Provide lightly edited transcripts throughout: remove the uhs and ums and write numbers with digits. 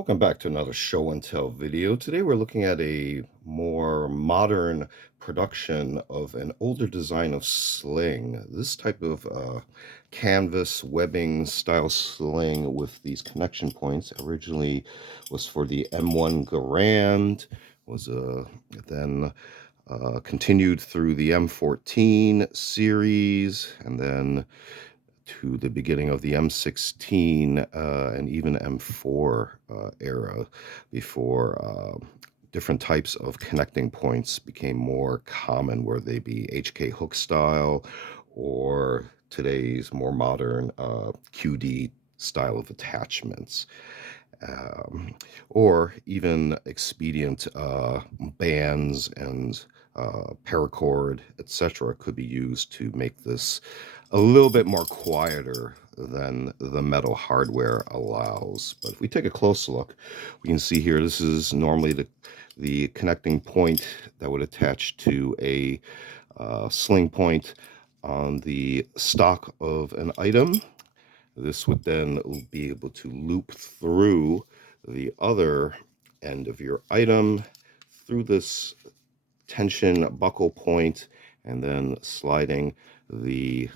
Welcome back to another show and tell video. Today we're looking at a more modern production of an older design of sling. This type of canvas webbing style sling with these connection points originally was for the M1 Garand, was then continued through the M14 series, and then to the beginning of the M16 and even M4 era before different types of connecting points became more common, where they be HK hook style or today's more modern QD style of attachments. Or even expedient bands and paracord, etc., could be used to make this a little bit more quieter than the metal hardware allows. But if we take a close look, we can see here this is normally the connecting point that would attach to a sling point on the stock of an item. This would then be able to loop through the other end of your item through this tension buckle point, and then sliding the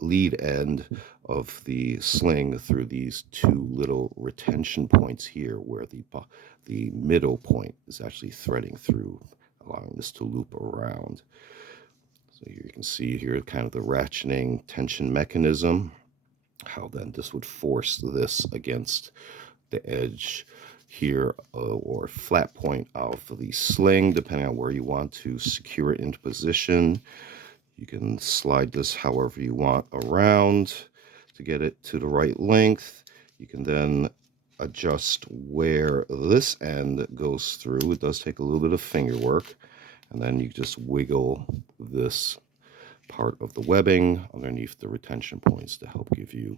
lead end of the sling through these two little retention points here, where the middle point is actually threading through, allowing this to loop around. So here you can see here kind of the ratcheting tension mechanism, how then this would force this against the edge here or flat point of the sling, depending on where you want to secure it into position. You can slide this however you want around to get it to the right length. You can then adjust where this end goes through. It does take a little bit of finger work, and then you just wiggle this part of the webbing underneath the retention points to help give you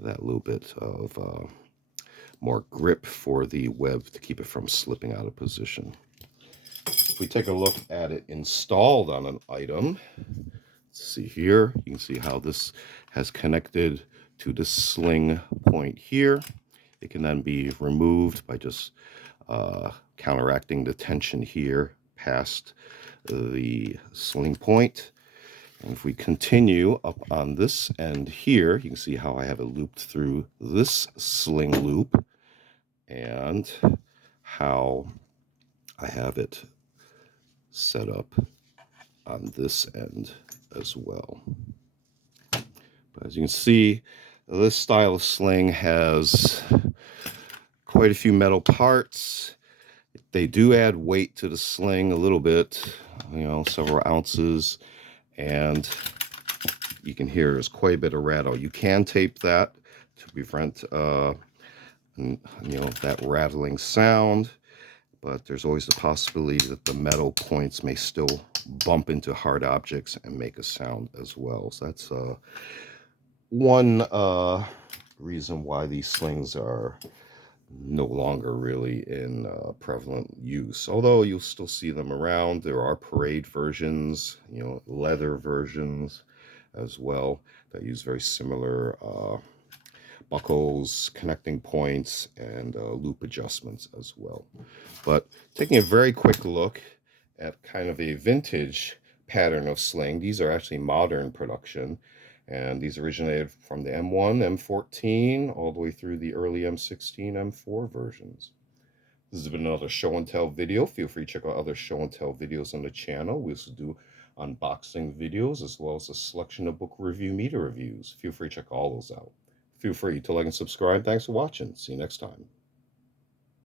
that little bit of more grip for the web to keep it from slipping out of position. If we take a look at it installed on an item, let's see here, you can see how this has connected to the sling point here. It can then be removed by just counteracting the tension here past the sling point. And if we continue up on this end here, you can see how I have it looped through this sling loop, and how I have it set up on this end as well. But as you can see, this style of sling has quite a few metal parts. They do add weight to the sling a little bit, several ounces, and you can hear there's quite a bit of rattle. You can tape that to prevent that rattling sound, but there's always the possibility that the metal points may still bump into hard objects and make a sound as well. So that's one reason why these slings are no longer really in prevalent use, although you'll still see them around. There are parade versions, leather versions as well, that use very similar buckles, connecting points, and loop adjustments as well. But taking a very quick look at kind of a vintage pattern of sling, these are actually modern production, and these originated from the M1, M14, all the way through the early M16, M4 versions. This has been another show and tell video. Feel free to check out other show and tell videos on the channel. We also do unboxing videos, as well as a selection of book review meter reviews. Feel free to check all those out. Feel free to like and subscribe. Thanks for watching. See you next time.